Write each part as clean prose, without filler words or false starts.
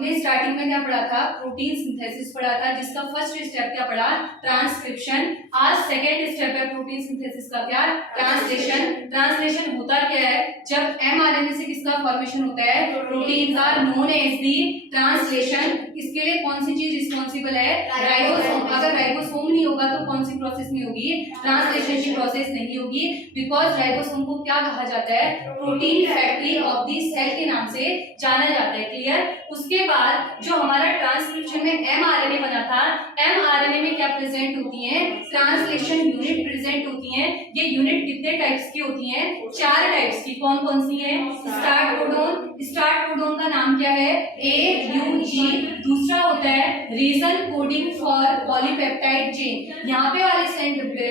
हमने स्टार्टिंग में क्या पढ़ा था, प्रोटीन सिंथेसिस पढ़ा था, जिसका फर्स्ट स्टेप क्या पढ़ा, ट्रांसक्रिप्शन। आज सेकेंड स्टेप है प्रोटीन सिंथेसिस का क्या, ट्रांसलेशन। ट्रांसलेशन होता क्या है, जब एमआरएनए से किसका फॉर्मेशन होता है, प्रोटीन का, नोन एज दी ट्रांसलेशन। इसके लिए कौन सी चीज रिस्पॉन्सिबल है, राइबोसोम। अगर राइबोसोम नहीं होगा तो कौन सी प्रोसेस नहीं होगी, ट्रांसलेशन की प्रोसेस नहीं होगी, बिकॉज राइबोसोम को क्या कहा जाता है, protein factory of the cell के नाम से जाना जाता है। क्लियर। उसके बाद जो हमारा ट्रांसक्रिप्शन में एमआरएनए बना था, एमआरएनए में क्या प्रेजेंट होती है, ट्रांसलेशन यूनिट प्रेजेंट होती है। ये यूनिट कितने टाइप्स की होती है, 4 टाइप्स की। कौन कौन सी है, स्टार्ट कोडोन। स्टार्ट कोडोन का नाम क्या है, AUG। दूसरा होता है region coding for polypeptide chain. यहाँ पे वाले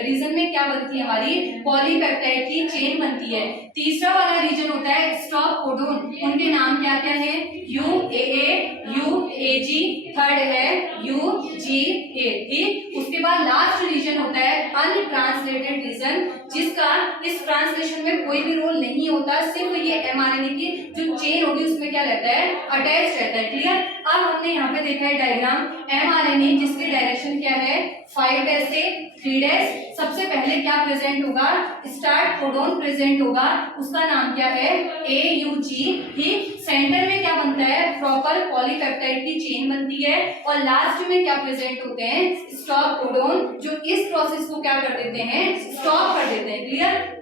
रीजन में क्या बनती है, हमारी पॉलीपेप्टाइड की चेन बनती है। तीसरा वाला रीजन होता है स्टॉप कोडोन। उनके नाम क्या क्या है, UAA, UAG। थर्ड है UGA। ठीक। उसके बाद लास्ट रीजन होता है अनट्रांसलेटेड रीजन, जिसका इस ट्रांसलेशन में कोई भी रोल नहीं होता, सिर्फ ये एमआरएनए की जो चेन होगी उसमें क्या रहता है, अटैच रहता है। क्लियर। अब हमने यहाँ पे देखा है डायग्राम, एमआरएनए जिसकी डायरेक्शन क्या है, 5' से 3'। सबसे पहले क्या प्रेजेंट होगा, स्टार्ट कोडोन प्रेजेंट होगा, उसका नाम क्या है, AUG। ठीक। सेंटर में क्या बनता है, प्रॉपर पॉलीपेप्टाइड की चेन बनती है, और लास्ट में क्या प्रेजेंट होते हैं, स्टॉप कोडोन, जो इस प्रोसेस को क्या कर देते हैं, स्टॉप कर देते हैं। क्लियर।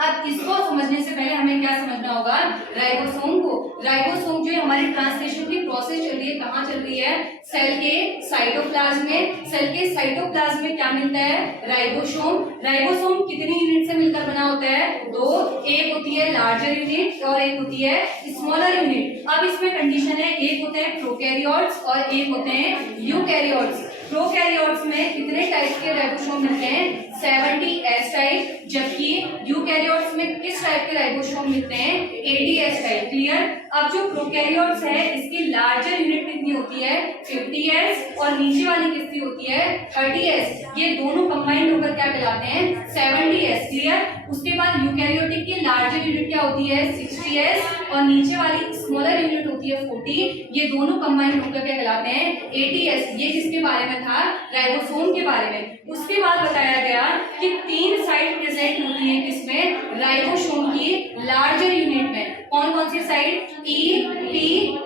अब इसको समझने से पहले हमें क्या समझना होगा, राइबोसोम को। राइबोसोम जो हमारी ट्रांसलेशन की प्रोसेस चल रही है, कहाँ चल रही है, सेल के साइटोप्लाज्म में। सेल के साइटोप्लाज्म में क्या मिलता है, राइबोसोम। राइबोसोम कितनी यूनिट से मिलकर बना होता है, 2। एक होती है लार्जर यूनिट और एक होती है स्मॉलर यूनिट। अब इसमें कंडीशन है, एक होते हैं प्रोकैरियोट्स और एक होते हैं यूकैरियोट्स। प्रोकैरियोट्स में कितने टाइप के राइबोसोम मिलते हैं, 70S टाइप, जबकि यूकैरियोट्स में किस टाइप के राइबोसोम मिलते हैं, 80S टाइप। क्लियर। अब जो प्रोकैरियोट्स है, इसकी लार्जर यूनिट कितनी होती है, 50S, और नीचे वाली कितनी होती है, 30S। ये दोनों कंबाइंड होकर क्या कहलाते हैं, 70S। क्लियर। उसके बाद यूकैरियोटिक की लार्जर यूनिट क्या होती है, 60S, और नीचे वाली स्मॉलर यूनिट होती है 40। ये दोनों कंबाइंड होकर क्या कहलाते हैं, 80S। ये किसके बारे में था, राइबोसोम के बारे में। उसके बाद बताया गया कि 3 साइड प्रेजेंट होती है किसमें, राइबोसोम की लार्जर यूनिट में। कौन कौन सी side, E, T,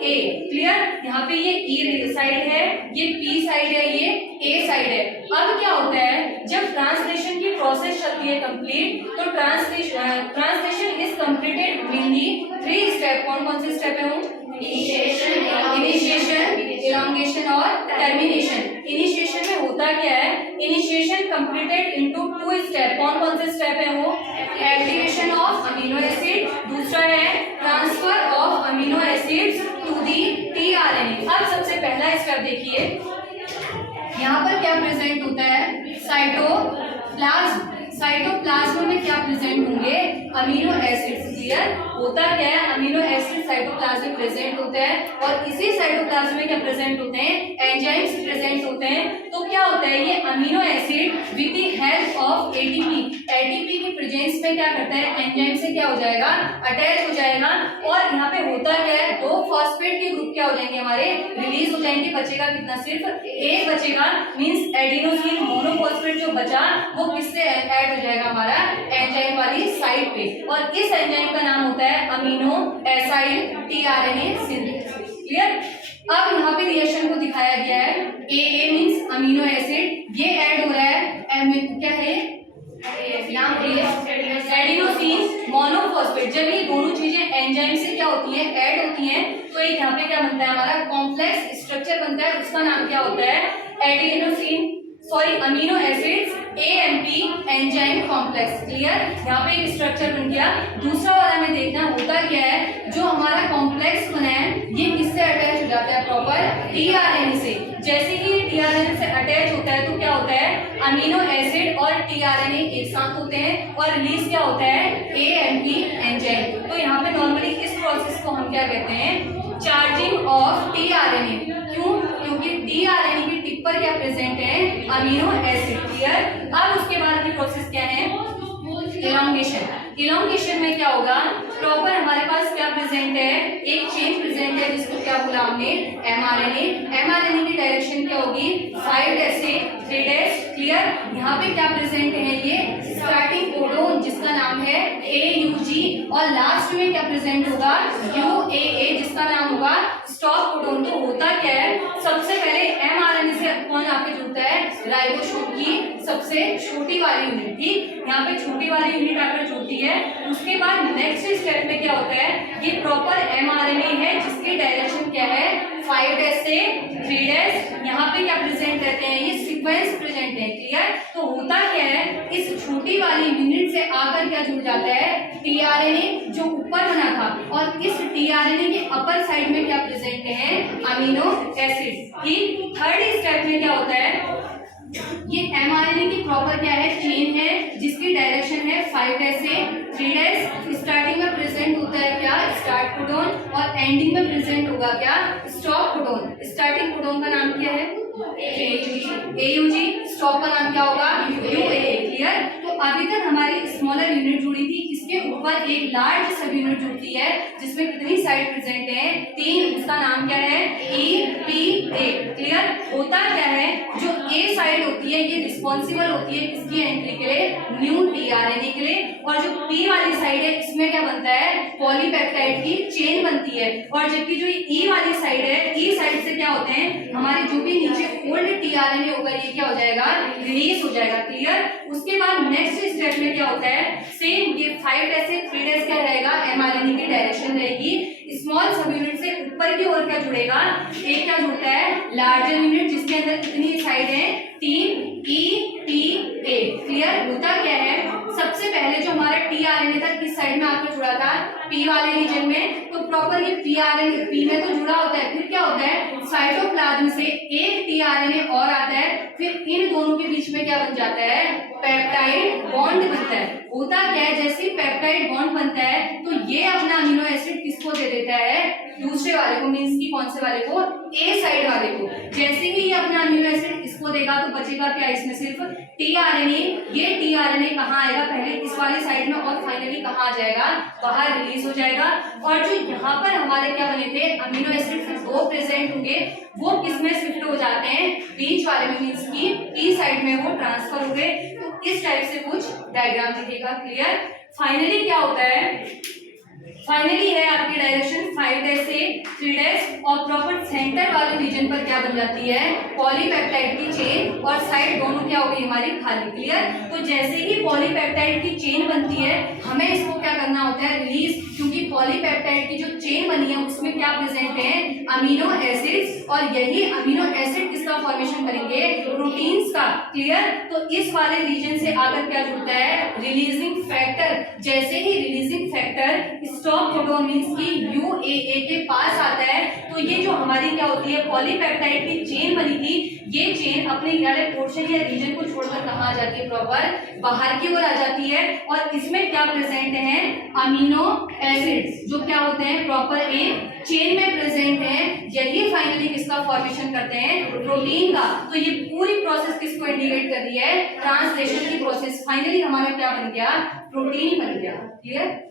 A। Clear. यहाँ पे ये E साइड है, ये P साइड है, ये A साइड है। अब क्या होता है, जब ट्रांसलेशन की प्रोसेस चलती है कंप्लीट, तो translation is completed with the 3 step. कौन कौन से स्टेप है वो, इनिशिएशन, इलॉन्गेशन और टर्मिनेशन। इनिशिएशन में होता क्या है, इनिशिएशन कंप्लीटेड इनटू 2 स्टेप। कौन कौन से स्टेप है वो, एक्टिवेशन ऑफ अमीनो एसिड, दूसरा है transfer of amino acids to the tRNA। अब सबसे पहला स्टेप देखिए, यहाँ पर क्या प्रेजेंट होता है, साइटोप्लाज्म। साइटोप्लाज्म में क्या प्रेजेंट होंगे, अमीनो एसिड्स। क्लियर। होता क्या है, अमीनो एसिड साइटोप्लाज्म में प्रेजेंट होते हैं, और इसी साइटोप्लाज्म में क्या प्रेजेंट होते हैं, एंजाइम्स प्रेजेंट होते हैं। तो क्या होता है, ये amino acid with the help of ATP की प्रेजेंस में क्या करता है, एंजाइम से क्या हो जाएगा, अटैच हो जाएगा। और यहाँ पे होता क्या है, 2 फॉस्फेट के ग्रुप क्या हो जाएंगे, हमारे रिलीज हो जाएंगे। बचेगा कितना, सिर्फ एक बचेगा, मींस एडिनोसिन मोनोफॉस्फेट जो बचा वो किससे ऐड हो जाएगा, हमारा एंजाइम वाली साइड पे। और इस एंजाइम का नाम होता है amino acyl tRNA synthesis. Clear. अब यहाँ पे रिएक्शन को दिखाया गया है, AA मींस अमीनो एसिड, ये ऐड हो रहा है, क्या है नाम, एडिनोसिन मोनोफॉस्फेट। जब ये दोनों चीजें एंजाइम से क्या होती हैं, ऐड होती हैं, तो एक यहाँ पे क्या बनता है, हमारा कॉम्प्लेक्स स्ट्रक्चर बनता है, उसका नाम क्या होता है, amino acids AMP enzyme complex. Clear. यहाँ पे एक स्ट्रक्चर बन गया। दूसरा वाला में देखना होता क्या है, जो हमारा कॉम्प्लेक्स बना है, ये किससे अटैच हो जाता है, प्रॉपर tRNA से। जैसे ही tRNA से अटैच होता है तो क्या होता है, अमीनो एसिड और tRNA एक साथ होते हैं, और रिलीज क्या होता है, AMP एंजाइम। तो यहाँ पे नॉर्मली इस प्रोसेस को हम क्या कहते हैं, चार्जिंग ऑफ tRNA। क्यों, क्योंकि tRNA की टिप पर क्या प्रेजेंट है, अमीनो एसिड। क्लियर। अब उसके बाद की प्रोसेस क्या है, इलॉन्गेशन। इलोंगेशन में क्या होगा, प्रॉपर हमारे पास क्या प्रेजेंट है, एक चेन प्रेजेंट है जिसको क्या बोला हमने, एमआरएनए। एमआरएनए की डायरेक्शन क्या होगी, 5' से 3'। क्लियर। यहाँ पे क्या प्रेजेंट है, ये स्टार्टिंग कोडोन जिसका नाम है AUG, और लास्ट में क्या प्रेजेंट होगा, UAA जिसका नाम होगा स्टॉप कोडोन। तो होता क्या है, सबसे पहले एमआरएनए से कौन आके जुड़ता है, राइबोसोम की सबसे छोटी वाली यूनिट। ठीक, यहाँ पे छोटी वाली यूनिट आकर जुड़ती है। उसके बाद नेक्स्ट स्टेप में क्या होता है, ये प्रॉपर एमआरएनए है जिसकी डायरेक्शन क्या है, 5' से 3'। यहाँ पे क्या प्रेजेंट रहते हैं, ये सीक्वेंस प्रेजेंट है। क्लियर। तो होता क्या है, इस छोटी वाली यूनिट से आकर क्या जुड़ जाता है, टीआरएनए जो ऊपर बना था, और इस टीआरएनए के अपर साइड में क्या प्रेजेंट है, अमीनो एसिड। ठीक, थर्ड स्टेप में क्या होता है, ये एमआरएनए की प्रॉपर क्या है, चेन है जिसकी डायरेक्शन है 5' से 3'। स्टार्टिंग में प्रेजेंट होता है क्या, स्टार्ट कोडोन, और एंडिंग में प्रेजेंट होगा क्या, स्टॉप कोडोन। स्टार्टिंग कोडोन का नाम क्या है, AUG, स्टॉप का नाम क्या होगा, UAA। क्लियर। तो अभी तक हमारी स्मॉलर यूनिट जुड़ी थी, इसके ऊपर एक लार्ज सब यूनिट जुड़ती है जिसमें कितनी साइड प्रेजेंट है, 3। इसका नाम क्या है, EPA। क्लियर। होता क्या है, जो A साइड होती है ये रिस्पॉन्सिबल होती है किसकी एंट्री के लिए, न्यू टीआरएनए के लिए, और जो P वाली साइड है इसमें क्या बनता है, पॉलीपेप्टाइड की चेन बनती है। और जबकि जो E वाली साइड है, E साइड से क्या होते हैं, हमारे जो भी नीचे ओल्ड टीआरएनए होगा ये क्या हो जाएगा, रिलीज हो जाएगा। क्लियर। उसके बाद नेक्स्ट स्टेप में क्या होता है, सेम ये 5' से 3' क्या रहेगा, एमआरएनए की डायरेक्शन रहेगी। स्मॉल सब यूनिट से ऊपर की ओर क्या जुड़ेगा, एक क्या जुड़ता है, लार्जर यूनिट जिसके अंदर कितनी साइड है, 3, EPA। क्लियर। होता क्या है, सबसे पहले जो हमारा टीआरएनए था किस साइड में आकर जुड़ा था, P वाले रीजन में। तो प्रॉपर ये टीआरएनए P में तो जुड़ा होता है, फिर क्या होता है, साइटोप्लाज्म से एक टीआरएनए और आता है, फिर इन दोनों के बीच में क्या बन जाता है, पेप्टाइड बॉन्ड बनता है। होता क्या है, जैसे ही पेप्टाइड बॉन्ड बनता है तो ये अपना अमीनो एसिड किसको दे देता है, दूसरे वाले को, मींस की कौन से वाले को, A साइड वाले को। जैसे ही ये अपना अमीनो एसिड इसको देगा तो बचेगा क्या, इसमें सिर्फ टीआरएनए। ये टीआरएनए कहाँ आएगा, पहले इस वाली साइड में, और फाइनली कहाँ आ जाएगा, बाहर रिलीज हो जाएगा। और जो यहाँ पर हमारे क्या बने थे, अमीनो एसिड सिर्फ 2 प्रेजेंट होंगे, वो किसमें शिफ्ट हो जाते हैं, बीच वाले में, मींस की P साइड में वो ट्रांसफर हो गए। तो इस टाइप से कुछ डायग्राम दिखेगा। क्लियर। फाइनली क्या होता है, फाइनली है आपकी डायरेक्शन 5' से 3', और प्रॉपर सेंटर वाले रीजन पर क्या बन जाती है, पॉलीपेप्टाइड की चेन, और साइड दोनों क्या हो गई हमारी खाली। क्लियर। तो जैसे ही पॉलीपेप्टाइड की चेन बनती है, हमें इसको क्या करना होता है, रिलीज, क्योंकि पॉलीपेप्टाइड की जो चेन बनी है उसमें क्या प्रेजेंट है, अमीनो एसिड्स, और यही अमीनो एसिड किसका फॉर्मेशन करेंगे, प्रोटीन्स का। क्लियर। तो इस वाले रीजन से आकर क्या जुड़ता है, रिलीजिंग फैक्टर। जैसे ही releasing factor stop codon means की UAA के पास आता है, तो ये जो हमारी क्या होती है, पॉलीपेप्टाइड की चेन बनी थी, ये चेन अपने वाले पोर्शन या रीजन को छोड़कर कहाँ आ जाती है, प्रॉपर बाहर की ओर आ जाती है। और इसमें क्या प्रेजेंट है, अमीनो एसिड्स, जो क्या होते हैं, प्रॉपर एक चेन में प्रेजेंट है। यही फाइनली किसका फॉर्मेशन करते हैं, प्रोटीन का। तो ये पूरी प्रोसेस किसको इंडिकेट कर रही है, ट्रांसलेशन की प्रोसेस। फाइनली हमारा क्या बन गया, प्रोटीन बन गया। क्लियर।